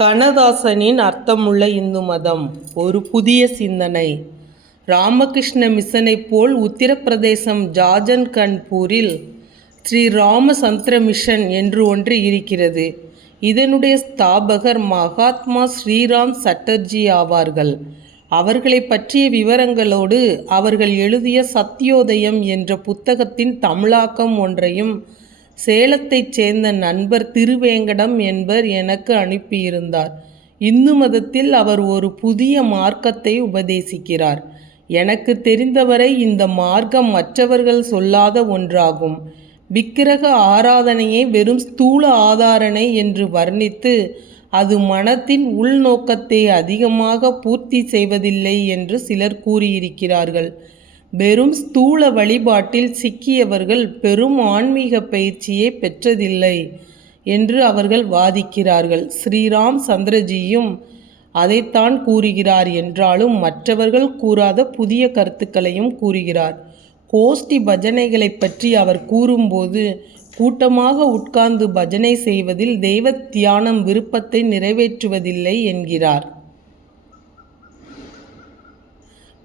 கனதாசனின் அர்த்தமுள்ள இந்து மதம் ஒரு புதிய சிந்தனை. ராமகிருஷ்ண மிஷனைப் போல் உத்தரப்பிரதேசம் ஜார்ஜன்கன்பூரில் ஸ்ரீ ராமசந்திர மிஷன் என்று ஒன்று இருக்கிறது. இதனுடைய ஸ்தாபகர் மகாத்மா ஸ்ரீராம் சட்டர்ஜி ஆவார்கள். அவர்களை பற்றிய விவரங்களோடு அவர்கள் எழுதிய சத்யோதயம் என்ற புத்தகத்தின் தமிழாக்கம் ஒன்றையும் சேலத்தைச் சேர்ந்த நண்பர் திருவேங்கடம் என்பர் எனக்கு அனுப்பியிருந்தார். இந்து மதத்தில் அவர் ஒரு புதிய மார்க்கத்தை உபதேசிக்கிறார். எனக்கு தெரிந்தவரை இந்த மார்க்கம் மற்றவர்கள் சொல்லாத ஒன்றாகும். விக்கிரக ஆராதனையை வெறும் ஸ்தூல ஆதாரணை என்று வர்ணித்து அது மனத்தின் உள்நோக்கத்தை அதிகமாக பூர்த்தி செய்வதில்லை என்று சிலர் கூறியிருக்கிறார்கள். வெறும் ஸ்தூல வழிபாட்டில் சிக்கியவர்கள் பெரும் ஆன்மீக பயிற்சியை பெற்றதில்லை என்று அவர்கள் வாதிக்கிறார்கள். ஸ்ரீராம் சந்திரஜியும் அதைத்தான் கூறுகிறார் என்றாலும் மற்றவர்கள் கூறாத புதிய கருத்துக்களையும் கூறுகிறார். கோஷ்டி பஜனைகளை பற்றி அவர் கூறும்போது கூட்டமாக உட்கார்ந்து பஜனை செய்வதில் தெய்வ தியானம் விருப்பத்தை நிறைவேற்றுவதில்லை என்கிறார்.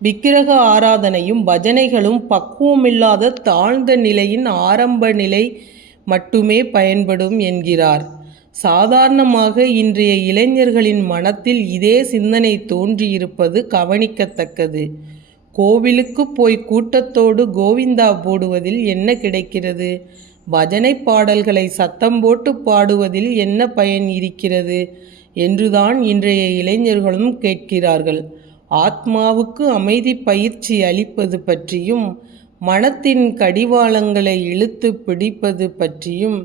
விக்கிரக ஆராதனையும் பஜனைகளும் பக்குவமில்லாத தாழ்ந்த நிலையின் ஆரம்ப நிலை மட்டுமே பயன்படும் என்கிறார். சாதாரணமாக இன்றைய இளைஞர்களின் மனத்தில் இதே சிந்தனை தோன்றியிருப்பது கவனிக்கத்தக்கது. கோவிலுக்கு போய் கூட்டத்தோடு கோவிந்தா போடுவதில் என்ன கிடைக்கிறது? பஜனை பாடல்களை சத்தம் போட்டு பாடுவதில் என்ன பயன் இருக்கிறது? என்றுதான் இன்றைய இளைஞர்களும் கேட்கிறார்கள். ஆத்மாவுக்கு அமைதி பயிற்சி அளிப்பது பற்றியும் மனத்தின் கடிவாளங்களை இழுத்து பிடிப்பது பற்றியும்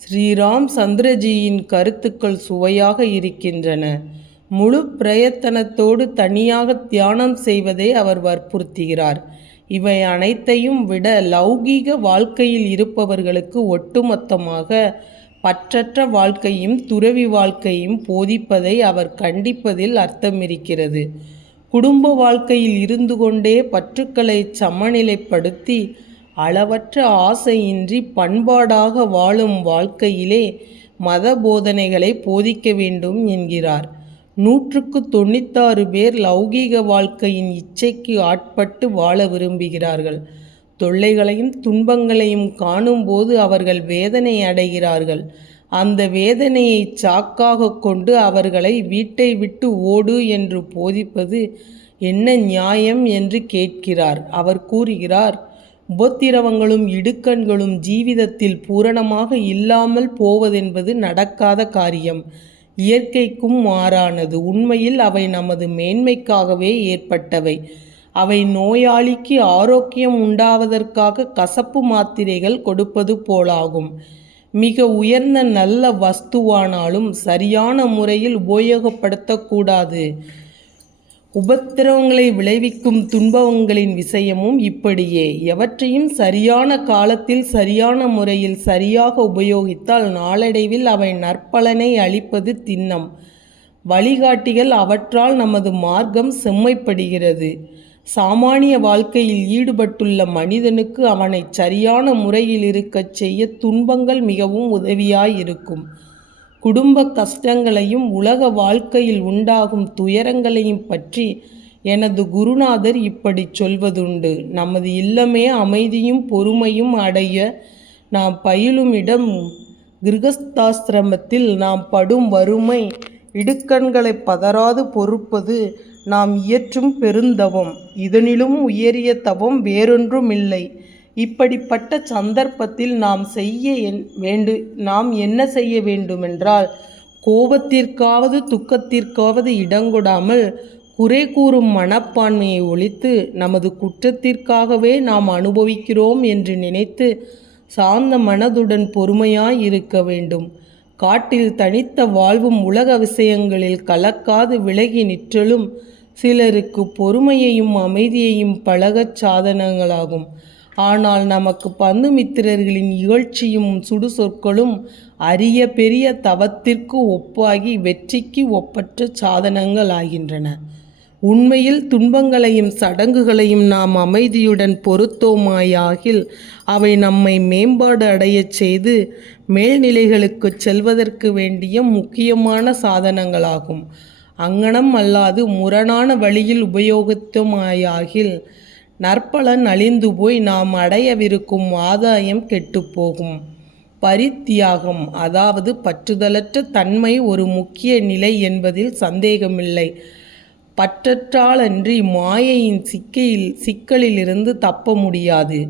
ஸ்ரீராம் சந்திரஜியின் கருத்துக்கள் சுவையாக இருக்கின்றன. முழு பிரயத்தனத்தோடு தனியாக தியானம் செய்வதை அவர் வற்புறுத்துகிறார். இவை அனைத்தையும் விட லௌகீக வாழ்க்கையில் இருப்பவர்களுக்கு ஒட்டுமொத்தமாக பற்றற்ற வாழ்க்கையும் துறவி வாழ்க்கையும் போதிப்பதை அவர் கண்டிப்பதில் அர்த்தம் இருக்கிறது குடும்ப வாழ்க்கையில் இருந்து கொண்டே பற்றுக்களை சமநிலைப்படுத்தி அளவற்ற ஆசையின்றி பண்பாடாக வாழும் வாழ்க்கையிலே மத போதனைகளை போதிக்க வேண்டும் என்கிறார். நூற்றுக்கு தொண்ணூத்தாறு பேர் லௌகீக வாழ்க்கையின் இச்சைக்கு ஆட்பட்டு வாழ விரும்புகிறார்கள். தொல்லைகளையும் துன்பங்களையும் காணும்போது அவர்கள் வேதனை அடைகிறார்கள். அந்த வேதனையை சாக்காக கொண்டு அவர்களை வீட்டை விட்டு ஓடு என்று போதிப்பது என்ன நியாயம் என்று கேட்கிறார். அவர் கூறுகிறார் உபத்திரவங்களும் இடுக்கண்களும் ஜீவிதத்தில் பூரணமாக இல்லாமல் போவதென்பது நடக்காத காரியம். இயற்கைக்கும் மாறானது. உண்மையில் அவை நமது மேன்மைக்காகவே ஏற்பட்டவை. அவை நோயாளிக்கு ஆரோக்கியம் உண்டாவதற்காக கசப்பு மாத்திரைகள் கொடுப்பது போலாகும். மிக உயர்ந்த நல்ல வஸ்துவானாலும் சரியான முறையில் உபயோகப்படுத்தக்கூடாது. உபத்திரவங்களை விளைவிக்கும் துன்பங்களின் விஷயமும் இப்படியே. எவற்றையும் சரியான காலத்தில் சரியான முறையில் சரியாக உபயோகித்தால் நாளடைவில் அவை நற்பலனை அளிப்பது திண்ணம். வழிகாட்டிகள் அவற்றால் நமது மார்க்கம் செம்மைப்படுகிறது. சாமானிய வாழ்க்கையில் ஈடுபட்டுள்ள மனிதனுக்கு அவனை சரியான முறையில் இருக்கச் செய்ய துன்பங்கள் மிகவும் உதவியாயிருக்கும். குடும்ப கஷ்டங்களையும் உலக வாழ்க்கையில் உண்டாகும் துயரங்களையும் பற்றி எனது குருநாதர் இப்படி சொல்வதுண்டு. நமது இல்லமே அமைதியும் பொறுமையும் அடைய நாம் பயிலும் இடம் கிருகஸ்தாசிரமத்தில் நாம் படும் வறுமை இடுக்கண்களை பதறாது பொறுப்பது நாம் இயற்றும் பெருந்தவம். இதனிலும் உயரிய தவம் வேறொன்றுமில்லை. இப்படிப்பட்ட சந்தர்ப்பத்தில் நாம் செய்ய வேண்டு நாம் என்ன செய்ய வேண்டுமென்றால் கோபத்திற்காவது துக்கத்திற்காவது இடங்கொடாமல் குறை கூறும் மனப்பான்மையை ஒழித்து நமது குற்றத்திற்காகவே நாம் அனுபவிக்கிறோம் என்று நினைத்து சார்ந்த மனதுடன் பொறுமையாய் இருக்க வேண்டும். காட்டில் தனித்த வாழ்வும் உலக விஷயங்களில் கலக்காது விலகி நிற்றலும் சிலருக்கு பொறுமையையும் அமைதியையும் பழகச் சாதனங்களாகும். ஆனால் நமக்கு பந்து மித்திரர்களின் இகழ்ச்சியும் சுடுசொற்களும் அரிய பெரிய தவத்திற்கு ஒப்பாகி வெற்றிக்கு ஒப்பற்ற சாதனங்கள் ஆகின்றன உண்மையில் துன்பங்களையும் சடங்குகளையும் நாம் அமைதியுடன் பொறுத்தோமாயாகில் அவை நம்மை மேம்பாடு அடையச் செய்து மேல்நிலைகளுக்குச் செல்வதற்கு வேண்டிய முக்கியமான சாதனங்களாகும். அங்ஙனம் அல்லாது முரணான வழியில் உபயோகித்தமாயாகில் நற்பலன் அழிந்து போய் நாம் அடையவிருக்கும் ஆதாயம் கெட்டுப்போகும் பரித்தியாகம் அதாவது பற்றுதலற்ற தன்மை ஒரு முக்கிய நிலை என்பதில் சந்தேகமில்லை. பற்றற்றாலன்றி மாயையின் சிக்கையில் சிக்கலிலிருந்து தப்ப முடியாது.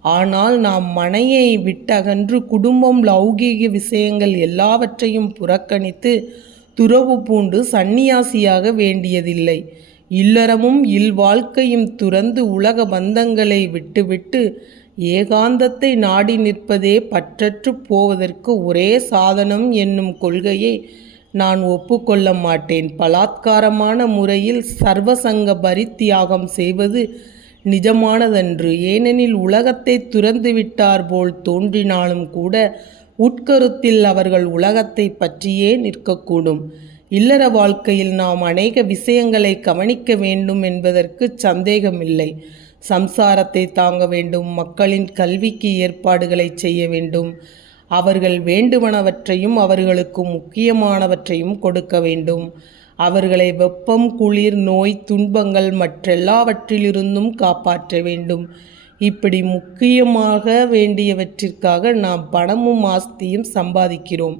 ஆனால் நாம் மனையை விட்டகன்று குடும்பம் லௌகீக விஷயங்கள் எல்லாவற்றையும் புறக்கணித்து துறவு பூண்டு சந்நியாசியாக வேண்டியதில்லை. இல்லறமும் இல்வாழ்க்கையும் துறந்து உலக பந்தங்களை விட்டுவிட்டு ஏகாந்தத்தை நாடி நிற்பதே பற்றற்றுப் போவதற்கு ஒரே சாதனம் என்னும் கொள்கையை நான் ஒப்புக்கொள்ள மாட்டேன். பலாத்காரமான முறையில் சர்வசங்க பரித்தியாகம் செய்வது நிஜமானதன்று. ஏனெனில் உலகத்தை துறந்துவிட்டார் போல் தோன்றினாலும் கூட உட்கருத்தில் அவர்கள் உலகத்தை பற்றியே நிற்கக்கூடும். இல்லற வாழ்க்கையில் நாம் அநேக விஷயங்களை கவனிக்க வேண்டும் என்பதற்கு சந்தேகமில்லை. சம்சாரத்தை தாங்க வேண்டும் மக்களின் கல்விக்கு ஏற்பாடுகளை செய்ய வேண்டும். அவர்கள் வேண்டுமனவற்றையும் அவர்களுக்கு முக்கியமானவற்றையும் கொடுக்க வேண்டும். அவர்களை வெப்பம் குளிர் நோய் துன்பங்கள் மற்றெல்லாவற்றிலிருந்தும் காப்பாற்ற வேண்டும். இப்படி முக்கியமாக வேண்டியவற்றிற்காக நாம் பணமும் ஆஸ்தியும் சம்பாதிக்கிறோம்.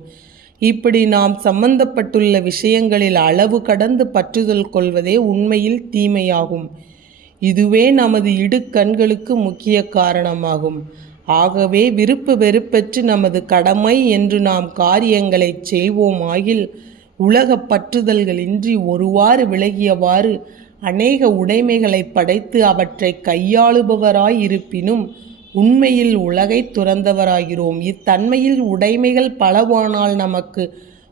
இப்படி நாம் சம்பந்தப்பட்டுள்ள விஷயங்களில் அளவு கடந்து பற்றுதல் கொள்வதே உண்மையில் தீமையாகும். இதுவே நமது இடுக்கண்களுக்கு முக்கிய காரணமாகும். ஆகவே விருப்பு வெறுப்பற்று நமது கடமை என்று நாம் காரியங்களை செய்வோமாயில் உலக பற்றுதல்களின்றி ஒருவாறு விலகியவாறு அநேக உடைமைகளை படைத்து அவற்றை கையாளுபவராய் இருப்பினும் உண்மையில் உலகை துறந்தவராகிறோம். இத்தன்மையில் உடைமைகள் பலவானால் நமக்கு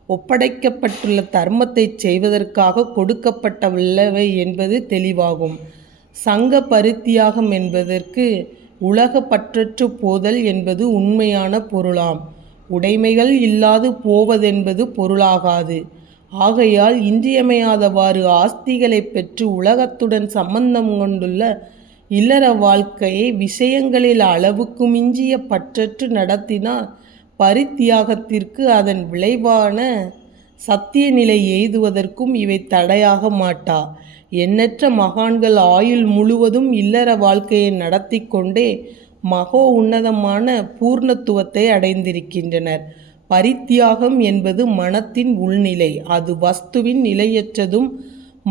ஒப்படைக்கப்பட்டுள்ள தர்மத்தை செய்வதற்காக கொடுக்கப்பட்டவல்லவை என்பது தெளிவாகும். சங்க பருத்தியாகம் என்பதற்கு உலக பற்றற்று போதல் என்பது உண்மையான பொருளாம். உடைமைகள் இல்லாது போவதென்பது பொருளாகாது. ஆகையால் இன்றியமையாதவாறு ஆஸ்திகளை பெற்று உலகத்துடன் சம்பந்தம் கொண்டுள்ள இல்லற வாழ்க்கையை விஷயங்களில் அளவுக்கு மிஞ்சிய பற்றற்று நடத்தினால் பரித்தியாகத்திற்கு அதன் விளைவான சத்திய நிலை எய்துவதற்கும் இவை தடையாக மாட்டா. எண்ணற்ற மகான்கள் ஆயுள் முழுவதும் இல்லற வாழ்க்கையை நடத்தி கொண்டே மகோ உன்னதமான பூர்ணத்துவத்தை அடைந்திருக்கின்றனர். பரித்தியாகம் என்பது மனத்தின் உள்நிலை. அது வஸ்துவின் நிலையற்றதும்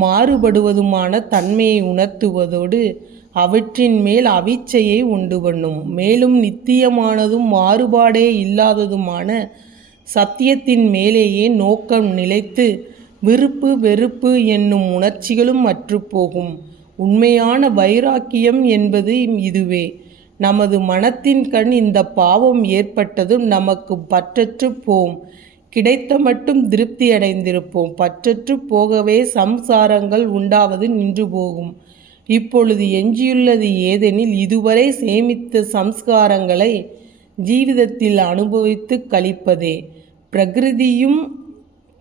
மாறுபடுவதுமான தன்மையை உணர்த்துவதோடு அவற்றின் மேல் அவிச்சையை உண்டு பண்ணும். மேலும் நித்தியமானதும் மாறுபாடே இல்லாததுமான சத்தியத்தின் மேலேயே நோக்கம் நிலைத்து விருப்பு வெறுப்பு என்னும் உணர்ச்சிகளும் அற்றுப்போகும். உண்மையான வைராக்கியம் என்பது இதுவே. நமது மனத்தின் கண் இந்த பாவம் ஏற்பட்டதும் நமக்கு பற்றற்று போம். கிடைத்த மட்டும் திருப்தி அடைந்திருப்போம். பற்றற்று போகவே சம்சாரங்கள் உண்டாவது நின்று போகும். இப்பொழுது எஞ்சியுள்ளது ஏதெனில் இதுவரை சேமித்த சம்ஸ்காரங்களை ஜீவிதத்தில் அனுபவித்து கழிப்பதே. பிரகிருதியும்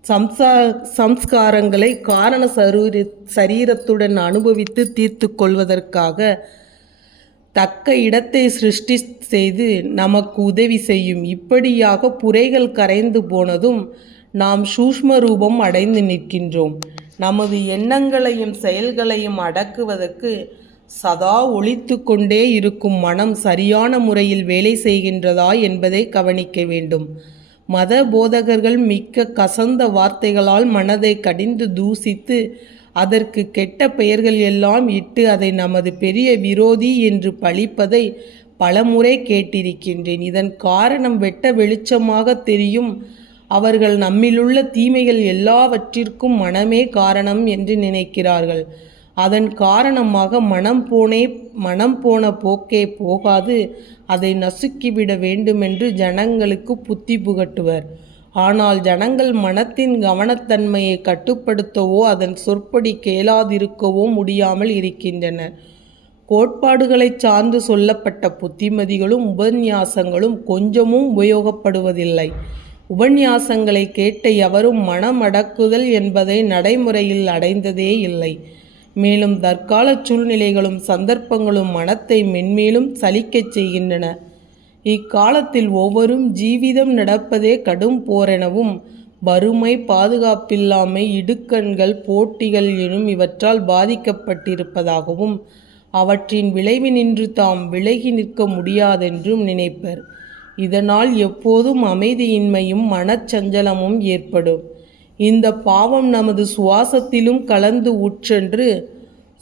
சம்சா சம்ஸ்காரங்களை காரண சரீரத்துடன் அனுபவித்து தீர்த்து கொள்வதற்காக தக்க இடத்தை சிருஷ்டி செய்து நமக்கு உதவி செய்யும். இப்படியாக புரைகள் கரைந்து போனதும் நாம் சூஷ்ம ரூபம் அடைந்து நிற்கின்றோம். நமது எண்ணங்களையும் செயல்களையும் அடக்குவதற்கு சதா ஒழித்து கொண்டே இருக்கும் மனம் சரியான முறையில் வேலை செய்கின்றதா என்பதை கவனிக்க வேண்டும். மத போதகர்கள் மிக்க கசந்த வார்த்தைகளால் மனதை கடிந்து தூசித்து அதற்கு கெட்ட பெயர்கள் எல்லாம் இட்டு அதை நமது பெரிய விரோதி என்று பழிப்பதை பலமுறை கேட்டிருக்கின்றேன். இதன் காரணம் வெட்ட வெளிச்சமாக தெரியும். அவர்கள் நம்மிலுள்ள தீமைகள் எல்லாவற்றிற்கும் மனமே காரணம் என்று நினைக்கிறார்கள். அதன் காரணமாக மனம் போனே மனம் போன போக்கே போகாது. அதை நசுக்கிவிட வேண்டுமென்று ஜனங்களுக்கு புத்தி புகட்டுவர். ஆனால் ஜனங்கள் மனத்தின் கவனத்தன்மையை கட்டுப்படுத்தவோ அதன் சொற்படி கேளாதிருக்கவோ முடியாமல் இருக்கின்றனர். கோட்பாடுகளைச் சார்ந்து சொல்லப்பட்ட புத்திமதிகளும் உபன்யாசங்களும் கொஞ்சமும் உபயோகப்படுவதில்லை. உபன்யாசங்களை கேட்ட எவரும் மனமடக்குதல் என்பதை நடைமுறையில் அடைந்ததே இல்லை. மேலும் தற்கால சூழ்நிலைகளும் சந்தர்ப்பங்களும் மனத்தை மென்மேலும் சலிக்கச் செய்கின்றன. இக்காலத்தில் ஒவ்வொரும் ஜீவிதம் நடப்பதே கடும் போரெனவும் வறுமை பாதுகாப்பில்லாமை இடுக்கண்கள் போட்டிகள் எனும் இவற்றால் பாதிக்கப்பட்டிருப்பதாகவும் அவற்றின் விளைவினின்று தாம் விலகி நிற்க முடியாதென்றும் நினைப்பர். இதனால் எப்போதும் அமைதியின்மையும் மனச்சஞ்சலமும் ஏற்படும். இந்த பாவம் நமது சுவாசத்திலும் கலந்து உற்றென்று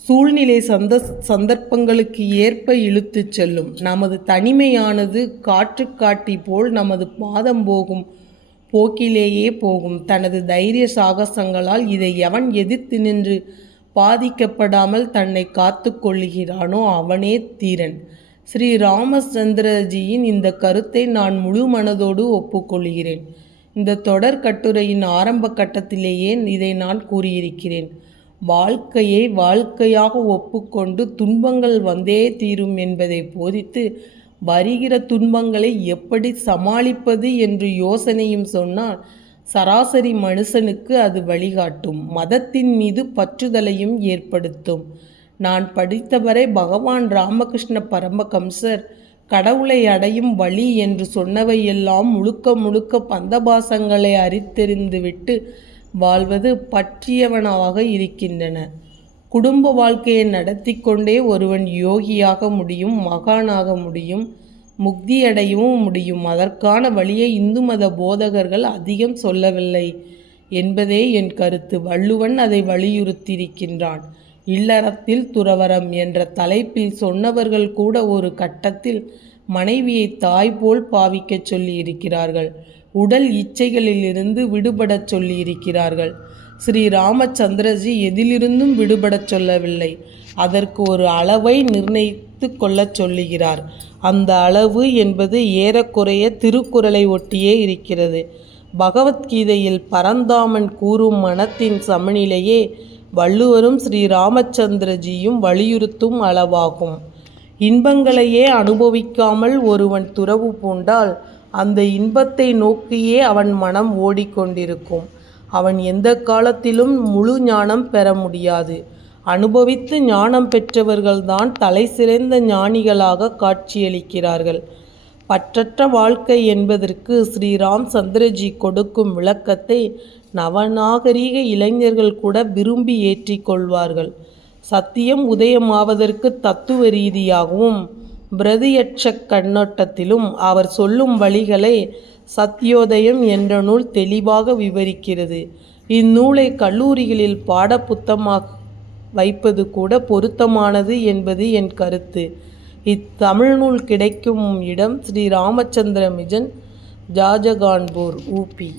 சூழ்நிலை சந்த சந்தர்ப்பங்களுக்கு ஏற்ப இழுத்துச் செல்லும். நமது தனிமையானது காற்றுக்காட்டி போல் நமது பாதம் போகும் போக்கிலேயே போகும். தனது தைரிய சாகசங்களால் இதை எவன் எதிர்த்து நின்று பாதிக்கப்படாமல் தன்னை காத்து கொள்கிறானோ அவனே தீரன். ஸ்ரீ ராமச்சந்திரஜியின் இந்த கருத்தை நான் முழு மனதோடு ஒப்புக்கொள்கிறேன். இந்த தொடர் கட்டுரையின் ஆரம்ப கட்டத்திலேயே இதை நான் கூறியிருக்கிறேன். வாழ்க்கையை வாழ்க்கையாக ஒப்புக்கொண்டு துன்பங்கள் வந்தே தீரும் என்பதை போதித்து வருகிற துன்பங்களை எப்படி சமாளிப்பது என்று யோசனையும் சொன்னால் சராசரி மனுஷனுக்கு அது வழிகாட்டும். மதத்தின் மீது பற்றுதலையும் ஏற்படுத்தும். நான் படித்தவரை பகவான் ராமகிருஷ்ண பரமகம்சர் கடவுளை அடையும் வழி என்று சொன்னவையெல்லாம் முழுக்க முழுக்க பந்தபாசங்களை அறித்தெறிந்துவிட்டு வாழ்வது பற்றியவனாக இருக்கின்றன. குடும்ப வாழ்க்கையை நடத்தி கொண்டே ஒருவன் யோகியாக முடியும் மகானாக முடியும் முக்தியடையவும் முடியும். அதற்கான வழியை இந்து மத போதகர்கள் அதிகம் சொல்லவில்லை என்பதே என் கருத்து. வள்ளுவன் அதை வலியுறுத்தியிருக்கின்றான். இல்லறத்தில் துறவரம் என்ற தலைப்பில் சொன்னவர்கள் கூட ஒரு கட்டத்தில் மனைவியை தாய் போல் பாவிக்கச் சொல்லியிருக்கிறார்கள். உடல் இச்சைகளிலிருந்து விடுபடச் சொல்லியிருக்கிறார்கள். ஸ்ரீ ராமச்சந்திரஜி எதிலிருந்தும் விடுபடச் சொல்லவில்லை. அதற்கு ஒரு அளவை நிர்ணயித்து கொள்ளச் சொல்லுகிறார். அந்த அளவு என்பது ஏறக்குறைய திருக்குறளை ஒட்டியே இருக்கிறது. பகவத்கீதையில் பரந்தாமன் கூறும் மனத்தின் சமநிலையே வள்ளுவரும் ஸ்ரீ ராமச்சந்திரஜியும் வலியுறுத்தும் அளவாகும். இன்பங்களையே அனுபவிக்காமல் ஒருவன் துறவு பூண்டால் அந்த இன்பத்தை நோக்கியே அவன் மனம் ஓடிக்கொண்டிருக்கும். அவன் எந்த காலத்திலும் முழு ஞானம் பெற முடியாது. அனுபவித்து ஞானம் பெற்றவர்கள்தான் தலை சிறந்த ஞானிகளாக காட்சியளிக்கிறார்கள். பற்றற்ற வாழ்க்கை என்பதற்கு ஸ்ரீராம் சந்திரஜி கொடுக்கும் விளக்கத்தை நவநாகரீக இளைஞர்கள் கூட விரும்பி ஏற்றிக்கொள்வார்கள் சத்தியம் உதயமாவதற்கு தத்துவ ரீதியாகவும் பிரதியட்ச கண்ணோட்டத்திலும் அவர் சொல்லும் வழிகளை சத்யோதயம் என்ற நூல் தெளிவாக விவரிக்கிறது. இந்நூலை கல்லூரிகளில் பாடப்புத்தமாக வைப்பது கூட பொருத்தமானது என்பது என் கருத்து. இத்தமிழ் நூல் கிடைக்கும் இடம் ஸ்ரீ ராமச்சந்திர மிஜன் ஜாஜகான்பூர் ஊபி